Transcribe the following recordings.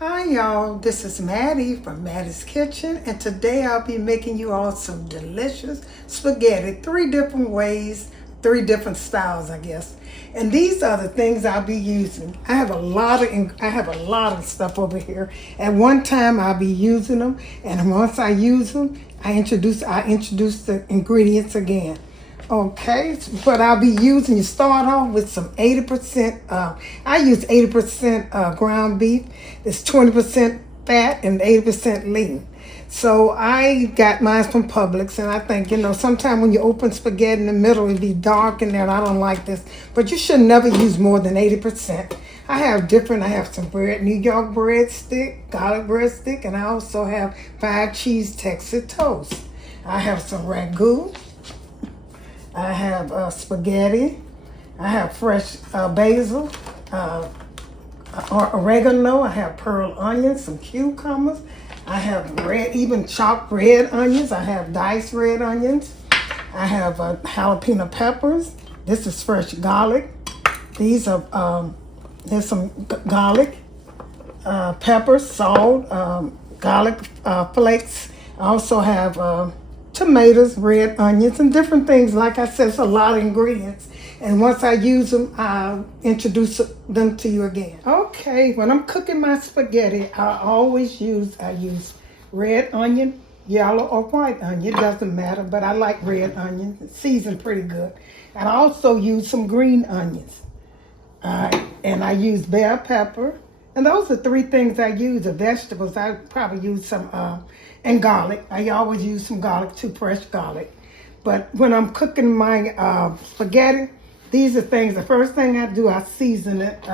Hi y'all, this is Mattie from Mattie's Kitchen, and today I'll be making you all some delicious spaghetti, 3 different ways, 3 different styles, I guess. And these are the things I'll be using. I have a lot of stuff over here. At one time I'll be using them, and once I use them, I introduce the ingredients again. Okay, so what I'll be using, you start off with some 80%, I use 80% ground beef. It's 20% fat and 80% lean. So I got mine from Publix, and I think, sometimes when you open spaghetti in the middle, it'd be dark in there, and I don't like this. But you should never use more than 80%. I have some bread, New York bread stick, garlic bread stick, and I also have 5 cheese Texas toast. I have some ragu. I have spaghetti. I have fresh basil, or oregano. I have pearl onions, some cucumbers. I have even chopped red onions. I have diced red onions. I have jalapeno peppers. This is fresh garlic. There's some garlic, pepper, salt, garlic flakes. I also have tomatoes, red onions, and different things. Like I said, it's a lot of ingredients. And once I use them, I'll introduce them to you again. Okay, when I'm cooking my spaghetti, I use red onion, yellow or white onion. It doesn't matter, but I like red onion. It's seasoned pretty good. And I also use some green onions. And I use bell pepper. And those are 3 things I use. The vegetables, I probably use some, and garlic. I always use some garlic too, fresh garlic. But when I'm cooking my spaghetti, these are things, the first thing I do, I season it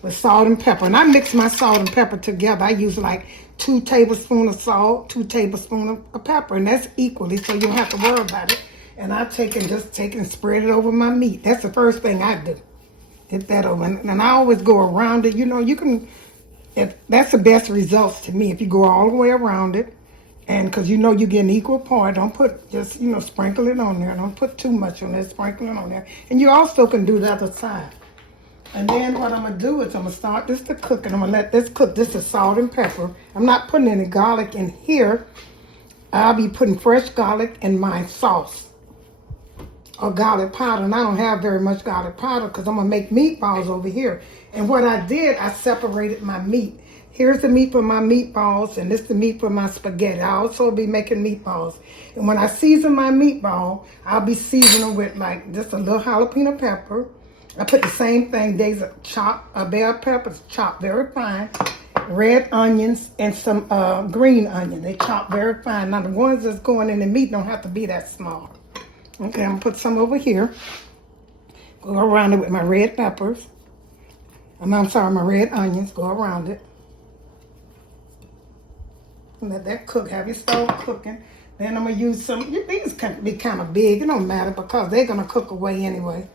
with salt and pepper. And I mix my salt and pepper together. I use like 2 tablespoons of salt, 2 tablespoons of pepper, and that's equally, so you don't have to worry about it. And I take and spread it over my meat. That's the first thing I do. Get that over. And I always go around it. That's the best results to me, if you go all the way around it. And because you get an equal part, don't put, just, sprinkle it on there. Don't put too much on there, sprinkle it on there. And you also can do the other side. And then what I'm going to do is I'm going to start this to cook, and I'm going to let this cook. This is salt and pepper. I'm not putting any garlic in here. I'll be putting fresh garlic in my sauce, or garlic powder. And I don't have very much garlic powder because I'm going to make meatballs over here. And what I did, I separated my meat. Here's the meat for my meatballs, and this is the meat for my spaghetti. I also be making meatballs. And when I season my meatball, I'll be seasoning with like just a little jalapeno pepper. I put the same thing. There's a chopped bell peppers, chopped very fine, red onions, and some green onion. They chop very fine. Now the ones that's going in the meat don't have to be that small. Okay, I'm gonna put some over here. Go around it with my red peppers. My red onions. Go around it. Let that cook. Have your stove cooking. Then I'm gonna use some. These can be kind of big. It don't matter because they're gonna cook away anyway.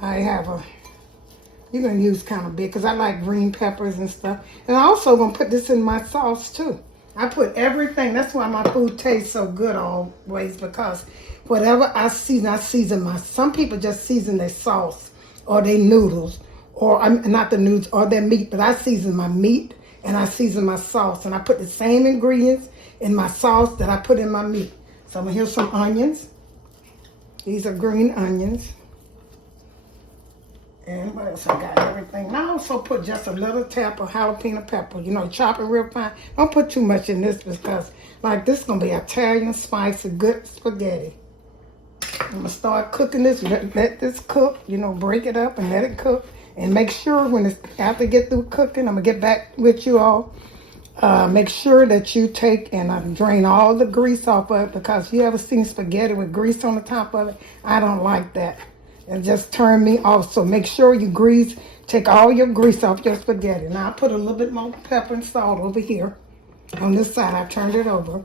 You're gonna use kind of big because I like green peppers and stuff. And I'm also gonna put this in my sauce too. I put everything. That's why my food tastes so good always, because whatever I season my. Some people just season their sauce or their noodles, or not the noodles, or their meat. But I season my meat and I season my sauce, and I put the same ingredients in my sauce that I put in my meat. So I'm gonna here's some onions. These are green onions. And what else I got? Everything. And I also put just a little tap of jalapeno pepper. Chop it real fine. Don't put too much in this because, like, this is going to be Italian spicy, good spaghetti. I'm going to start cooking this. Let this cook. Break it up and let it cook. And make sure after you get through cooking, I'm going to get back with you all. Make sure that you take and drain all the grease off of it, because you ever seen spaghetti with grease on the top of it? I don't like that. It just turned me off. So make sure you take all your grease off your spaghetti. Now I put a little bit more pepper and salt over here. On this side, I turned it over.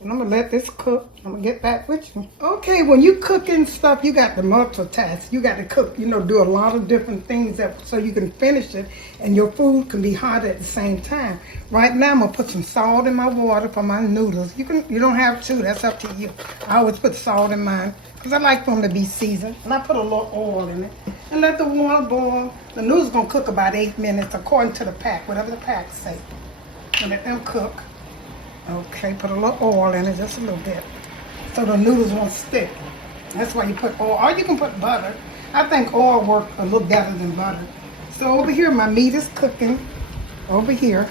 And I'm going to let this cook. I'm going to get back with you. Okay, when you cooking stuff, you got to multitask. You got to cook, do a lot of different things so you can finish it and your food can be hot at the same time. Right now, I'm going to put some salt in my water for my noodles. You don't have to. That's up to you. I always put salt in mine because I like for them to be seasoned. And I put a little oil in it and let the water boil. The noodles gonna cook about 8 minutes according to the pack, whatever the pack say. And let them cook. Okay, put a little oil in it, just a little bit, so the noodles won't stick. That's why you put oil, or you can put butter. I think oil works a little better than butter. So over here, my meat is cooking. Over here,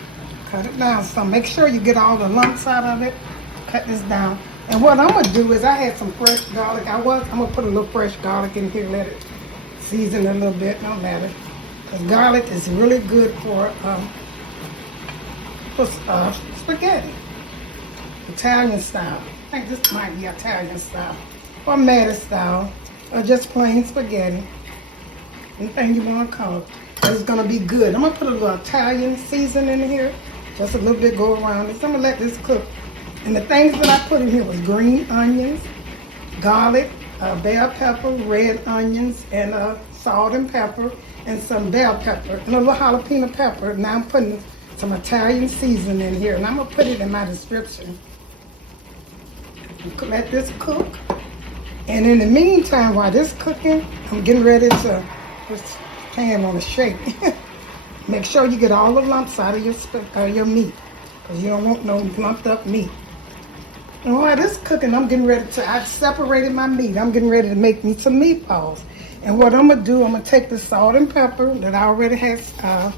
cut it down some. Make sure you get all the lumps out of it. Cut this down. And what I'm gonna do is I had some fresh garlic. I'm gonna put a little fresh garlic in here, let it season a little bit, no matter. Because garlic is really good for spaghetti. Italian style. I think this might be Italian style. Or Mattie style. Or just plain spaghetti. Anything you want to call it. But it's going to be good. I'm going to put a little Italian seasoning in here. Just a little bit, go around this. I'm going to let this cook. And the things that I put in here was green onions, garlic, bell pepper, red onions, and salt and pepper, and some bell pepper, and a little jalapeno pepper. Now I'm putting some Italian seasoning in here, and I'm going to put it in my description. Let this cook. And in the meantime, while this cooking, I'm getting ready to put this pan on a shake. Make sure you get all the lumps out of your meat, because you don't want no lumped up meat. And while this cooking, I'm getting ready to, I've separated my meat. I'm getting ready to make me some meatballs. And what I'm going to do, I'm going to take the salt and pepper that I already have